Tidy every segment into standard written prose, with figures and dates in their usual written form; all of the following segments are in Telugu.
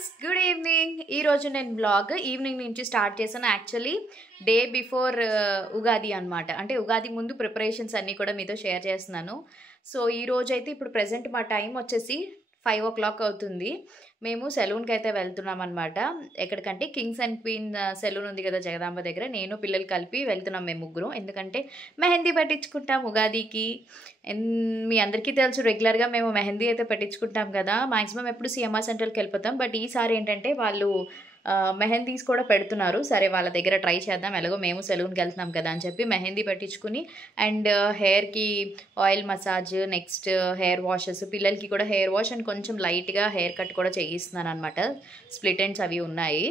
Friends good evening. ఈరోజు నేను బ్లాగ్ ఈవినింగ్ నుంచి స్టార్ట్ చేశాను. యాక్చువల్లీ డే బిఫోర్ ఉగాది అనమాట. అంటే ఉగాది ముందు ప్రిపరేషన్స్ అన్నీ కూడా మీతో షేర్ చేస్తున్నాను. సో ఈ రోజు అయితే ఇప్పుడు ప్రజెంట్ మా టైం వచ్చేసి 5 o'clock అవుతుంది. మేము సెలూన్కి అయితే వెళ్తున్నాం అనమాట. ఎక్కడికంటే కింగ్స్ అండ్ క్వీన్ సెలూన్ ఉంది కదా జగదాంబ దగ్గర. నేను పిల్లలు కలిపి వెళ్తున్నాం మేము ముగ్గురం. ఎందుకంటే మెహందీ పెట్టించుకుంటాం ఉగాదికి. మీ అందరికీ తెలుసు రెగ్యులర్గా మేము మెహందీ అయితే పెట్టించుకుంటాం కదా. మ్యాక్సిమం ఎప్పుడు సిఎంఆర్ సెంటర్కి వెళ్ళిపోతాం. బట్ ఈసారి ఏంటంటే వాళ్ళు మెహందీస్ కూడా పెడుతున్నారు. సరే వాళ్ళ దగ్గర ట్రై చేద్దాం, ఎలాగో మేము సెలూన్కి వెళ్తున్నాం కదా అని చెప్పి మెహందీ పెట్టించుకుని అండ్ హెయిర్కి oil massage, next hair washes, పిల్లలకి కూడా హెయిర్ వాష్ అండ్ కొంచెం లైట్గా హెయిర్ కట్ కూడా చేయిస్తున్నాను అనమాట. స్ప్లిట్ ఎండ్స్ అవి ఉన్నాయి.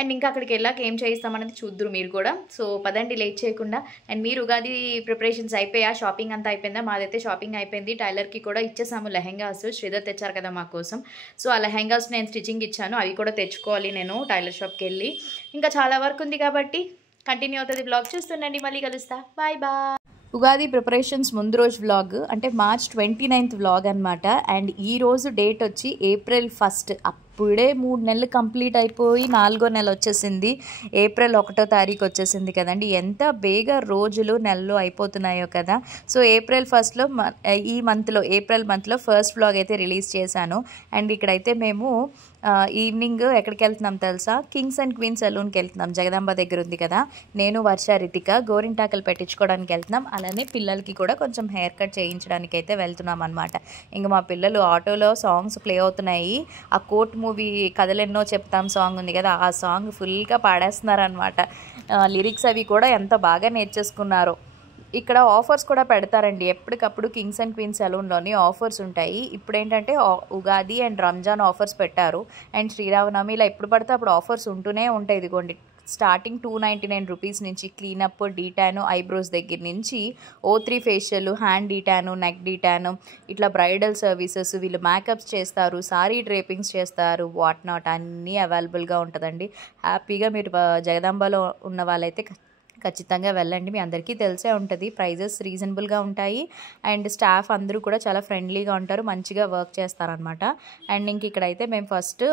అండ్ ఇంకా అక్కడికి వెళ్ళాక ఏం చేయిస్తామనేది చూద్దరు మీరు కూడా. సో పదండి లేట్ చేయకుండా. అండ్ మీరు ఉగాది ప్రిపరేషన్స్ అయిపోయా? షాపింగ్ అంతా అయిపోయిందా? మాదైతే షాపింగ్ అయిపోయింది. టైలర్కి కూడా ఇచ్చేసాము లెహెంగాస్. శ్రీధర్ తెచ్చారు కదా మా కోసం. సో ఆ లెహెంగాస్ నేను స్టిచ్చింగ్ ఇచ్చాను. అవి కూడా తెచ్చుకోవాలి నేను టైలర్ షాప్కి వెళ్ళి. ఇంకా చాలా వర్క్ ఉంది కాబట్టి కంటిన్యూ అవుతుంది. బ్లాగ్ చూస్తుండండి. మళ్ళీ కలుస్తా. Bye bye. ఉగాది ప్రిపరేషన్స్ ముందు రోజు వ్లాగ్ అంటే March 29th వ్లాగ్ అనమాట. అండ్ ఈ రోజు డేట్ వచ్చి April 1st. అప్పుడే 3 నెలలు కంప్లీట్ అయిపోయి 4వ నెల వచ్చేసింది. April 1వ తారీఖు వచ్చేసింది కదండి. ఎంత బేగా రోజులు నెలలు అయిపోతున్నాయో కదా. సో April 1stలో ఈ మంత్లో ఏప్రిల్ మంత్లో ఫస్ట్ వ్లాగ్ అయితే రిలీజ్ చేశాను. అండ్ ఇక్కడైతే మేము ఈవినింగ్ ఎక్కడికి వెళ్తున్నాం తెలుసా? కింగ్స్ అండ్ క్వీన్ సెలూన్కి వెళ్తున్నాం. జగదాంబ దగ్గర ఉంది కదా. నేను వర్ష, రితిక గోరింటాకలు పెట్టించుకోవడానికి వెళ్తున్నాం. అలానే పిల్లలకి కూడా కొంచెం హెయిర్ కట్ చేయించడానికి అయితే వెళ్తున్నాం అనమాట. ఇంకా మా పిల్లలు ఆటోలో సాంగ్స్ ప్లే అవుతున్నాయి. ఆ కోర్ట్ మూవీ కథలెన్నో చెప్తాం సాంగ్ ఉంది కదా, ఆ సాంగ్ ఫుల్గా పాడేస్తున్నారు అనమాట. లిరిక్స్ అవి కూడా ఎంత బాగా నేర్చేసుకున్నారో. ఇక్కడ ఆఫర్స్ కూడా పెడతారండి ఎప్పటికప్పుడు. కింగ్స్ అండ్ క్వీన్ సెలూన్లోని ఆఫర్స్ ఉంటాయి. ఇప్పుడు ఏంటంటే ఉగాది అండ్ రంజాన్ ఆఫర్స్ పెట్టారు. అండ్ శ్రీరామనవమి ఇలా ఎప్పుడు పడితే అప్పుడు ఆఫర్స్ ఉంటూనే ఉంటాయి. ఇదిగోండి స్టార్టింగ్ 299 రూపీస్ నుంచి క్లీనప్, డీటాను, ఐబ్రోస్ దగ్గర నుంచి O3 ఫేషియల్, హ్యాండ్ డీటాను, నెక్ డీటాను, ఇట్లా బ్రైడల్ సర్వీసెస్, వీళ్ళు మేకప్స్ చేస్తారు, సారీ డ్రేపింగ్స్ చేస్తారు, వాట్ నాట్ అన్నీ అవైలబుల్గా ఉంటుందండి. హ్యాపీగా మీరు జగదాంబలో ఉన్న వాళ్ళైతే ఖచ్చితంగా వెళ్ళండి. మీ అందరికీ తెలిసే ఉంటుంది. ప్రైజెస్ రీజనబుల్గా ఉంటాయి. అండ్ స్టాఫ్ అందరూ కూడా చాలా ఫ్రెండ్లీగా ఉంటారు, మంచిగా వర్క్ చేస్తారనమాట. అండ్ ఇంక ఇక్కడైతే మేము ఫస్ట్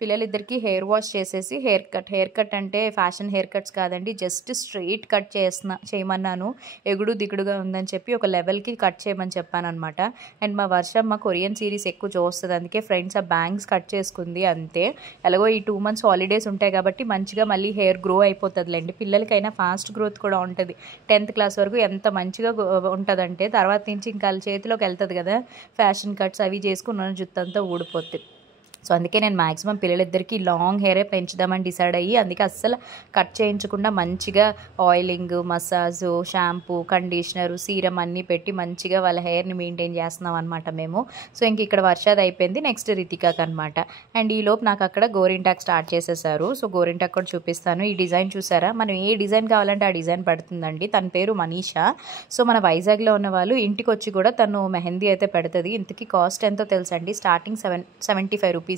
పిల్లలిద్దరికీ హెయిర్ వాష్ చేసేసి హెయిర్ కట్ అంటే ఫ్యాషన్ హెయిర్ కట్స్ కాదండి, జస్ట్ స్ట్రెయిట్ కట్ చేయమన్నాను. ఎగుడు దిగుడుగా ఉందని చెప్పి ఒక లెవెల్కి కట్ చేయమని చెప్పాను అనమాట. అండ్ మా వర్షమ్మ కొరియన్ సిరీస్ ఎక్కువ చూస్తుంది, అందుకే ఫ్రెండ్స్ ఆ బ్యాంగ్స్ కట్ చేసుకుంది అంతే. ఎలాగో ఈ 2 months హాలిడేస్ ఉంటాయి కాబట్టి మంచిగా మళ్ళీ హెయిర్ గ్రో అయిపోతుందిలేండి. పిల్లలకైనా ఫాస్ట్ గ్రోత్ కూడా ఉంటుంది. 10th క్లాస్ వరకు ఎంత మంచిగా ఉంటుందంటే తర్వాత నుంచి ఇంకా చేతిలోకి వెళ్తుంది కదా. ఫ్యాషన్ కట్స్ అవి చేసుకున్న జుత్తంతా ఊడిపోతుంది. సో అందుకే నేను మ్యాక్సిమం పిల్లలిద్దరికీ లాంగ్ హెయిరే పెంచుదామని డిసైడ్ అయ్యి, అందుకే అస్సలు కట్ చేయించకుండా మంచిగా oiling, massage, shampoo, conditioner, serum అన్నీ పెట్టి మంచిగా వాళ్ళ హెయిర్ని మెయింటైన్ చేస్తున్నాం అనమాట మేము. సో ఇంక ఇక్కడ వర్షాది అయిపోయింది, నెక్స్ట్ రితికాకి అనమాట. అండ్ ఈలోపు నాకు అక్కడ గోరింటాక్ స్టార్ట్ చేసేసారు. సో గోరింటాక్ కూడా చూపిస్తాను. ఈ డిజైన్ చూసారా? మనం ఏ డిజైన్ కావాలంటే ఆ డిజైన్ పడుతుందండి. తన పేరు మనీషా. సో మన వైజాగ్లో ఉన్న వాళ్ళు ఇంటికి వచ్చి కూడా తను మెహందీ అయితే పెడుతుంది. ఇంతకీ కాస్ట్ ఎంతో తెలుసండి. Starting 75 rupees.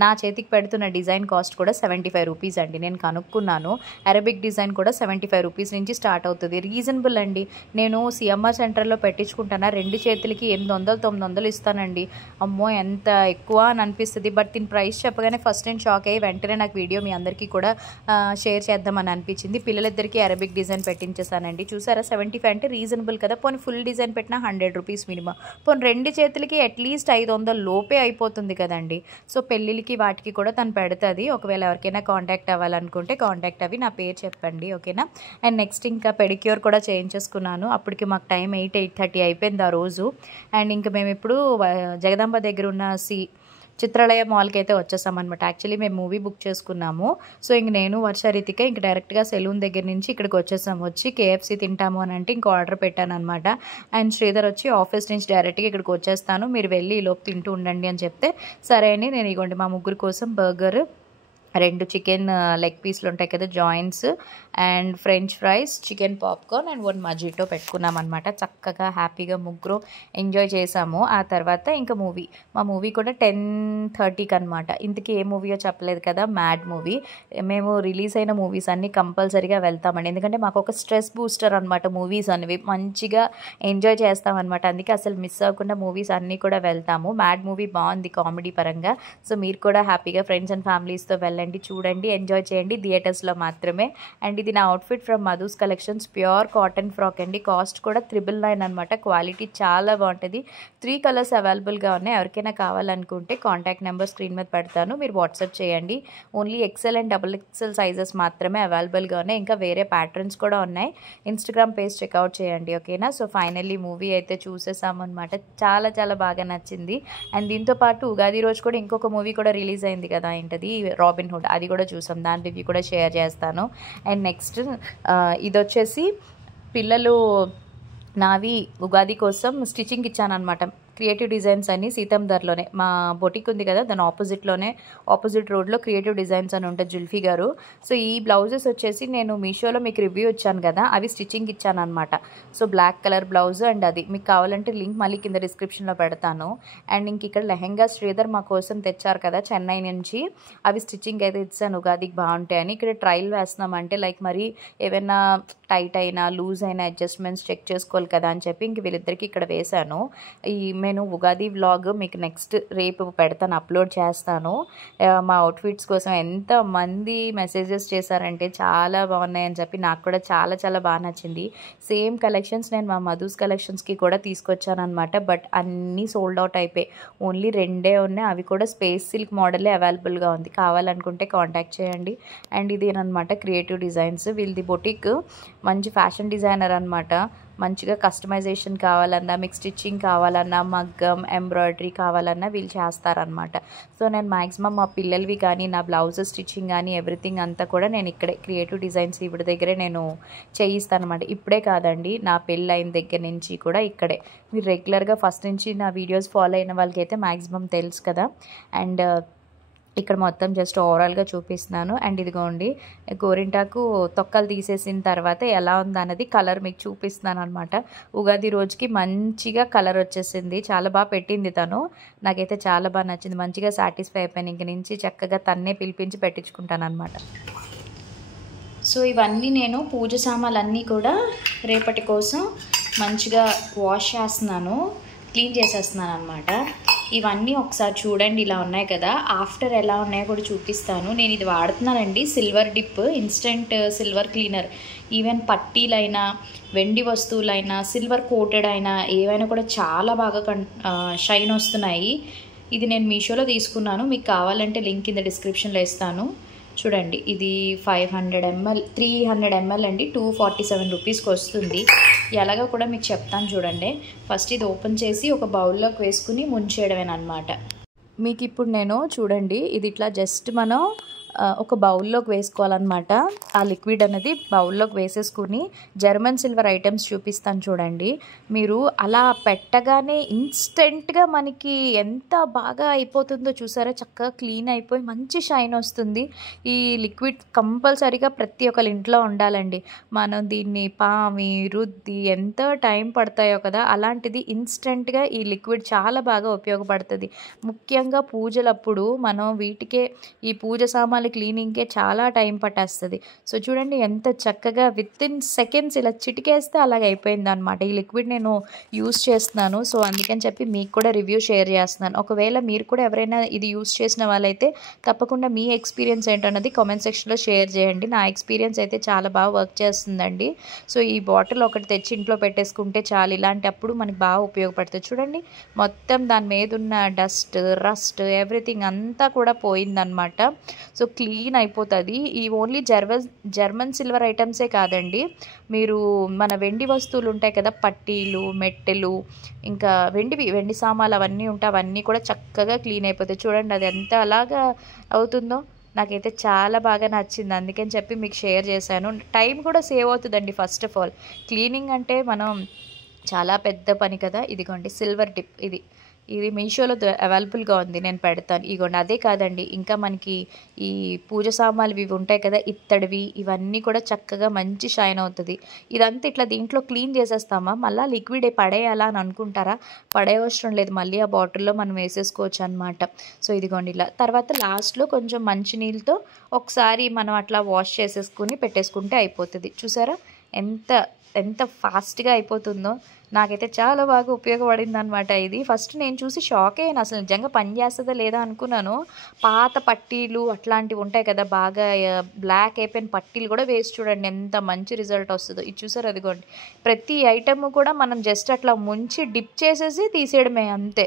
నా చేతికి పెడుతున్న డిజైన్ కాస్ట్ కూడా 75 రూపీస్ అండి. నేను కనుక్కున్నాను. అరబిక్ డిజైన్ కూడా 75 రూపీస్ నుంచి స్టార్ట్ అవుతుంది. రీజనబుల్ అండి. నేను సిఎంఆర్ సెంటర్లో పెట్టించుకుంటానా, 2 చేతులకి 800, 900 ఇస్తానండి. అమ్మో ఎంత ఎక్కువ అని అనిపిస్తుంది. బట్ దీని ప్రైస్ చెప్పగానే ఫస్ట్ నేను షాక్ అయ్యి వెంటనే నాకు వీడియో మీ అందరికీ కూడా షేర్ చేద్దామని అనిపించింది. పిల్లలిద్దరికీ అరబిక్ డిజైన్ పెట్టించేసానండి. చూసారా 75 అంటే రీజనబుల్ కదా. పోనీ ఫుల్ డిజైన్ పెట్టినా 100 రూపీస్ మినిమం. పోనీ 2 చేతులకి అట్లీస్ట్ 500 లోపే అయిపోతుంది కదండి. సో పెళ్ళిళ్ళకి వాటికి కూడా తను పెడుతుంది. ఒకవేళ ఎవరికైనా కాంటాక్ట్ అవ్వాలనుకుంటే కాంటాక్ట్ అవి నా పేరు చెప్పండి, ఓకేనా. అండ్ నెక్స్ట్ ఇంకా పెడిక్యూర్ కూడా చేయించేసుకున్నాను. అప్పటికి మాకు టైం 8:30 అయిపోయింది ఆ రోజు. అండ్ ఇంకా మేము ఇప్పుడు జగదాంబ దగ్గర ఉన్న చిత్రాలయ మాల్కి అయితే వచ్చేసామన్నమాట. యాక్చువల్లీ మేము మూవీ బుక్ చేసుకున్నాము. సో ఇంక నేను వర్ష, రితిక ఇంక డైరెక్ట్గా సెలూన్ దగ్గర నుంచి ఇక్కడికి వచ్చేసాము. వచ్చి KFC తింటాము అని అంటే ఇంక ఆర్డర్ పెట్టాను అనమాట. అండ్ శ్రీధర్ వచ్చి ఆఫీస్ నుంచి డైరెక్ట్గా ఇక్కడికి వచ్చేస్తాను, మీరు వెళ్ళి ఈ లోపు తింటూ ఉండండి అని చెప్తే సరే అని నేను ఇగోండి మా ముగ్గురు కోసం బర్గర్, 2 చికెన్ లెగ్ పీస్లు ఉంటాయి కదా joints, and French fries, chicken popcorn and 1 మజిటో పెట్టుకున్నాం అనమాట. చక్కగా హ్యాపీగా ముగ్గురు ఎంజాయ్ చేసాము. ఆ తర్వాత ఇంకా మా మూవీ కూడా 10:30కి అనమాట. ఇంతకీ ఏ మూవీయో చెప్పలేదు కదా, మ్యాడ్ మూవీ. మేము రిలీజ్ అయిన మూవీస్ అన్నీ కంపల్సరీగా వెళ్తామండి, ఎందుకంటే మాకు ఒక స్ట్రెస్ బూస్టర్ అనమాట మూవీస్ అనేవి. మంచిగా ఎంజాయ్ చేస్తామన్నమాట, అందుకే అసలు మిస్ అవ్వకుండా మూవీస్ అన్నీ కూడా వెళ్తాము. మ్యాడ్ మూవీ బాగుంది కామెడీ పరంగా. సో మీరు కూడా హ్యాపీగా ఫ్రెండ్స్ అండ్ ఫ్యామిలీస్తో వెళ్ళండి, చూడండి, ఎంజాయ్ చేయండి. థియేటర్స్లో మాత్రమే. అండ్ ఇది నా outfit from Madhu's collections, pure cotton frock అండి. కాస్ట్ కూడా 999 అనమాట. క్వాలిటీ చాలా బాగుంటుంది. 3 కలర్స్ అవైలబుల్గా ఉన్నాయి. ఎవరికైనా కావాలనుకుంటే కాంటాక్ట్ నెంబర్ స్క్రీన్ మీద పెడతాను, మీరు వాట్సాప్ చేయండి. Only XL and XXL sizes మాత్రమే అవైలబుల్గా ఉన్నాయి. ఇంకా వేరే ప్యాటర్న్స్ కూడా ఉన్నాయి. ఇన్స్టాగ్రామ్ పేజ్ చెక్అవుట్ చేయండి, ఓకేనా. సో ఫైనల్లీ మూవీ అయితే చూసేసామన్నమాట. చాలా చాలా బాగా నచ్చింది. అండ్ దీంతోపాటు ఉగాది రోజు కూడా ఇంకొక మూవీ కూడా రిలీజ్ అయింది కదా, ఏంటది, రాబిన్ హుడ్. అది కూడా చూసాం, దాని రివ్యూ కూడా షేర్ చేస్తాను. అండ్ నెక్స్ట్ ఇది వచ్చేసి పిల్లలు నావి ఉగాది కోసం స్టిచ్చింగ్ ఇచ్చానమాట. క్రియేటివ్ డిజైన్స్ అని సీతందర్లోనే మా బొటిక్ ఉంది కదా, దాని ఆపోజిట్ రోడ్లో క్రియేటివ్ డిజైన్స్ అని ఉంటుంది, జుల్ఫీ గారు. సో ఈ బ్లౌజెస్ వచ్చేసి నేను మీషోలో మీకు రివ్యూ ఇచ్చాను కదా, అవి స్టిచ్చింగ్ ఇచ్చాను అనమాట. So black colour blouse and అది మీకు కావాలంటే లింక్ మళ్ళీ కింద డిస్క్రిప్షన్లో పెడతాను. అండ్ ఇంక ఇక్కడ లెహెంగా శ్రీధర్ మా కోసం తెచ్చారు కదా చెన్నై నుంచి, అవి స్టిచ్చింగ్ అయితే ఇచ్చాను ఉగాదికి బాగుంటాయని. ఇక్కడ ట్రయల్ వేస్తున్నామంటే లైక్ మరి ఏమైనా టైట్ అయినా లూజ్ అయినా అడ్జస్ట్మెంట్స్ చెక్ చేసుకోవాలి కదా అని చెప్పి ఇంక వీళ్ళిద్దరికి ఇక్కడ వేశాను. నేను ఉగాది వ్లాగ్ మీకు నెక్స్ట్ రేపు పెడతాను, అప్లోడ్ చేస్తాను. మా అవుట్ఫిట్స్ కోసం ఎంతమంది మెసేజెస్ చేశారంటే చాలా బాగున్నాయని చెప్పి, నాకు కూడా చాలా చాలా బాగా నచ్చింది. సేమ్ కలెక్షన్స్ నేను మా మధుస్ కలెక్షన్స్కి కూడా తీసుకొచ్చాను అనమాట. బట్ అన్నీ సోల్డ్ అవుట్ అయిపోయి ఓన్లీ 2 ఉన్నాయి, అవి కూడా స్పేస్ సిల్క్ మోడలే అవైలబుల్గా ఉంది. కావాలనుకుంటే కాంటాక్ట్ చేయండి. అండ్ ఇదేనమాట క్రియేటివ్ డిజైన్స్. వీళ్ళది బొటిక్ మంచి ఫ్యాషన్ డిజైనర్ అనమాట. మంచిగా కస్టమైజేషన్ కావాలన్నా, మీకు స్టిచ్చింగ్ కావాలన్నా, మగ్గం ఎంబ్రాయిడరీ కావాలన్నా వీళ్ళు చేస్తారనమాట. సో నేను మ్యాక్సిమం మా పిల్లలవి కానీ నా బ్లౌజ్ స్టిచ్చింగ్ కానీ ఎవ్రీథింగ్ అంతా కూడా నేను ఇక్కడే క్రియేటివ్ డిజైన్స్ ఇవిడ దగ్గరే నేను చేయిస్తాను అనమాట. ఇప్పుడే కాదండి, నా పెళ్ళి అయిన దగ్గర నుంచి కూడా ఇక్కడే. మీరు రెగ్యులర్గా ఫస్ట్ నుంచి నా వీడియోస్ ఫాలో అయిన వాళ్ళకైతే మ్యాక్సిమం తెలుసు కదా. అండ్ ఇక్కడ మొత్తం జస్ట్ ఓవరాల్గా చూపిస్తున్నాను. అండ్ ఇదిగోండి గోరింటాకు తొక్కలు తీసేసిన తర్వాత ఎలా ఉందన్నది కలర్ మీకు చూపిస్తున్నాను అనమాట. ఉగాది రోజుకి మంచిగా కలర్ వచ్చేసింది, చాలా బాగా పెట్టింది తను. నాకైతే చాలా బాగా నచ్చింది, మంచిగా సాటిస్ఫై అయిపోయాను. ఇంక నుంచి చక్కగా తన్నే పిలిపించి పెట్టించుకుంటాను అనమాట. సో ఇవన్నీ నేను పూజ సామాన్లన్నీ కూడా రేపటి కోసం మంచిగా వాష్ చేస్తున్నాను, క్లీన్ చేసేస్తున్నాను అనమాట. ఇవన్నీ ఒకసారి చూడండి, ఇలా ఉన్నాయి కదా. ఆఫ్టర్ ఎలా ఉన్నాయో కూడా చూపిస్తాను. నేను ఇది వాడుతున్నానండి, silver dip instant silver cleaner. Even పట్టీలైనా, వెండి వస్తువులైనా, సిల్వర్ కోటెడ్ అయినా ఏవైనా కూడా చాలా బాగా షైన్ వస్తున్నాయి. ఇది నేను మీషోలో తీసుకున్నాను, మీకు కావాలంటే లింక్ కింద డిస్క్రిప్షన్లో ఇస్తాను. చూడండి, ఇది 500 ml 300 ml అండి, 247 రూపీస్కి వస్తుంది. ఎలాగో కూడా మీకు చెప్తాను చూడండి. ఫస్ట్ ఇది ఓపెన్ చేసి ఒక బౌల్లోకి వేసుకుని ముంచేయడమేనమాట. మీకు ఇప్పుడు నేను చూడండి, ఇది ఇట్లా జస్ట్ మనం ఒక బౌల్లోకి వేసుకోవాలన్నమాట. ఆ లిక్విడ్ అనేది బౌల్లోకి వేసేసుకుని జర్మన్ సిల్వర్ ఐటమ్స్ చూపిస్తాను చూడండి. మీరు అలా పెట్టగానే ఇన్స్టెంట్గా మనకి ఎంత బాగా అయిపోతుందో చూసారా, చక్కగా క్లీన్ అయిపోయి మంచి షైన్ వస్తుంది. ఈ లిక్విడ్ కంపల్సరీగా ప్రతి ఒక్కరి ఇంట్లో ఉండాలండి. మనం దీన్ని పామి రుద్ది ఎంత టైం పడతాయో కదా, అలాంటిది ఇన్స్టెంట్గా ఈ లిక్విడ్ చాలా బాగా ఉపయోగపడుతుంది. ముఖ్యంగా పూజలప్పుడు మనం వీటికే, ఈ పూజ సామాన్లు క్లీనింగ్కే చాలా టైం పట్టేస్తుంది. సో చూడండి ఎంత చక్కగా విత్ ఇన్ సెకండ్స్ ఇలా చిటికేస్తే అలాగ అయిపోయింది అనమాట. ఈ లిక్విడ్ నేను యూస్ చేస్తున్నాను, సో అందుకని చెప్పి మీకు కూడా రివ్యూ షేర్ చేస్తున్నాను. ఒకవేళ మీరు కూడా ఎవరైనా ఇది యూస్ చేసిన వాళ్ళైతే తప్పకుండా మీ ఎక్స్పీరియన్స్ ఏంటన్నది కామెంట్ సెక్షన్లో షేర్ చేయండి. నా ఎక్స్పీరియన్స్ అయితే చాలా బాగా వర్క్ చేస్తుందండి. సో ఈ బాటిల్ ఒకటి తెచ్చి ఇంట్లో పెట్టేసుకుంటే చాలు, ఇలాంటప్పుడు మనకి బాగా ఉపయోగపడుతుంది. చూడండి మొత్తం దాని మీద ఉన్న డస్ట్, రస్ట్, ఎవ్రీథింగ్ అంతా కూడా పోయిందనమాట. సో క్లీన్ అయిపోతుంది. ఈ ఓన్లీ జర్మన్ సిల్వర్ ఐటమ్సే కాదండి, మీరు మన వెండి వస్తువులు ఉంటాయి కదా, పట్టీలు, మెట్టెలు, ఇంకా వెండి సామాన్లు అవన్నీ ఉంటాయి, అవన్నీ కూడా చక్కగా క్లీన్ అయిపోతాయి. చూడండి అది ఎంత అలాగా అవుతుందో, నాకైతే చాలా బాగా నచ్చింది, అందుకని చెప్పి మీకు షేర్ చేశాను. టైం కూడా సేవ్ అవుతుందండి. ఫస్ట్ ఆఫ్ ఆల్ క్లీనింగ్ అంటే మనం చాలా పెద్ద పని కదా. ఇదిగోండి సిల్వర్ డిప్, ఇది మీషోలో అవైలబుల్గా ఉంది, నేను పెడతాను. ఇగోండి అదే కాదండి, ఇంకా మనకి ఈ పూజ సామాన్లు ఇవి ఉంటాయి కదా, ఇత్తడివి, ఇవన్నీ కూడా చక్కగా మంచి షైన్ అవుతుంది. ఇదంతా ఇట్లా దీంట్లో క్లీన్ చేసేస్తామా, మళ్ళీ లిక్విడ్ పడేయాలా అని అనుకుంటారా, పడేయవసరం లేదు, మళ్ళీ ఆ బాటిల్లో మనం వేసేసుకోవచ్చు అనమాట. సో ఇదిగోండి ఇలా. తర్వాత లాస్ట్లో కొంచెం మంచినీళ్ళతో ఒకసారి మనం అట్లా వాష్ చేసేసుకుని పెట్టేసుకుంటే అయిపోతుంది. చూసారా ఎంత ఎంత ఫాస్ట్గా అయిపోతుందో. నాకైతే చాలా బాగా ఉపయోగపడింది అనమాట ఇది. ఫస్ట్ నేను చూసి షాక్ అయ్యాను, అసలు నిజంగా పని చేస్తుందా లేదా అనుకున్నాను. పాత పట్టీలు అట్లాంటివి ఉంటాయి కదా, బాగా బ్లాక్ అయిపోయిన పట్టీలు కూడా వేసి చూడండి ఎంత మంచి రిజల్ట్ వస్తుందో. ఇది చూసారు, అదిగోండి ప్రతి ఐటమ్ కూడా మనం జస్ట్ అట్లా ముంచి డిప్ చేసేసి తీసేయడమే, అంతే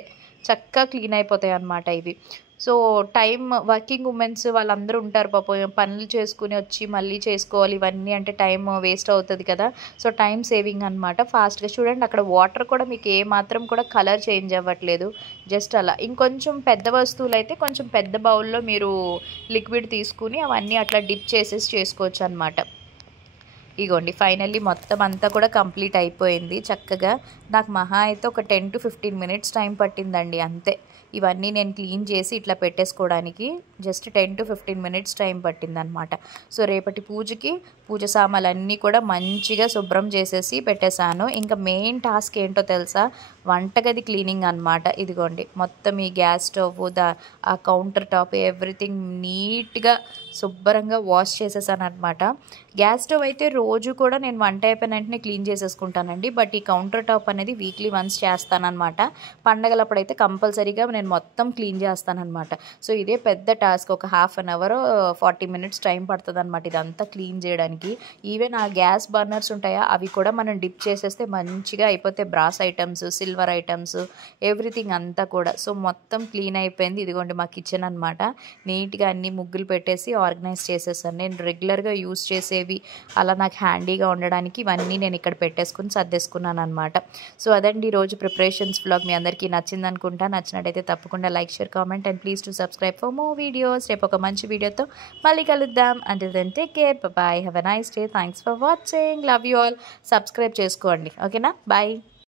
చక్కగా క్లీన్ అయిపోతాయి అన్నమాట ఇవి. సో వర్కింగ్ ఉమెన్స్ వాళ్ళందరూ ఉంటారు పాపం, పనులు చేసుకుని వచ్చి మళ్ళీ చేసుకోవాలి ఇవన్నీ అంటే టైం వేస్ట్ అవుతుంది కదా. సో టైం సేవింగ్ అనమాట. ఫాస్ట్గా చూడండి, అక్కడ వాటర్ కూడా మీకు ఏ మాత్రం కూడా కలర్ చేంజ్ అవ్వట్లేదు, జస్ట్ అలా. ఇంకొంచెం పెద్ద వస్తువులు అయితే కొంచెం పెద్ద బౌల్లో మీరు లిక్విడ్ తీసుకుని అవన్నీ అట్లా డిప్ చేసేసి చేసుకోవచ్చు అనమాట. ఇగోండి ఫైనల్లీ మొత్తం అంతా కూడా కంప్లీట్ అయిపోయింది చక్కగా. నాకు మహా అయితే ఒక 10 to 15 minutes టైం పట్టిందండి అంతే. ఇవన్నీ నేను క్లీన్ చేసి ఇట్లా పెట్టేసుకోవడానికి జస్ట్ 10 to 15 minutes టైం పట్టిందనమాట. సో రేపటి పూజకి పూజ సామాన్లన్నీ కూడా మంచిగా శుభ్రం చేసేసి పెట్టేశాను. ఇంకా మెయిన్ టాస్క్ ఏంటో తెలుసా, వంటగది క్లీనింగ్ అనమాట. ఇదిగోండి మొత్తం ఈ గ్యాస్ స్టవ్, ఆ కౌంటర్ టాప్, ఎవ్రీథింగ్ నీట్గా శుభ్రంగా వాష్ చేసేసాను అనమాట. గ్యాస్ స్టవ్ అయితే రోజు కూడా నేను వంట అయిపోయిన వెంటనే క్లీన్ చేసేసుకుంటానండి. బట్ ఈ కౌంటర్ టాప్ అనేది వీక్లీ వన్స్ చేస్తానన్నమాట. పండగలప్పుడైతే కంపల్సరీగా నేను మొత్తం క్లీన్ చేస్తానన్నమాట. సో ఇదే పెద్ద టాస్క్, ఒక 1/2 hour 40 minutes టైం పడుతుంది అనమాట ఇదంతా క్లీన్ చేయడానికి. ఈవెన్ ఆ గ్యాస్ బర్నర్స్ ఉంటాయా, అవి కూడా మనం డిప్ చేసేస్తే మంచిగా అయిపోతే brass items, silver items, everything అంతా కూడా. సో మొత్తం క్లీన్ అయిపోయింది. ఇదిగోండి మా కిచెన్ అనమాట. నీట్గా అన్ని ముగ్గులు పెట్టేసి ఆర్గనైజ్ చేసేసాను. నేను రెగ్యులర్గా యూస్ చేసేవి అలా నాకు హ్యాండీగా ఉండడానికి ఇవన్నీ నేను ఇక్కడ పెట్టేసుకుని సర్దేసుకున్నాను అనమాట. సో అదండి ఈరోజు ప్రిపరేషన్స్ వ్లాగ్. మీ అందరికీ నచ్చింది అనుకుంటా. నచ్చినట్టయితే తప్పకుండా like, share, comment and please to subscribe for more videos. రేపు ఒక మంచి వీడియోతో మళ్ళీ కలుద్దాం. Until then take care, bye, have a nice day, thanks for watching, love you all. Subscribe చేసుకోండి, ఓకేనా, బాయ్.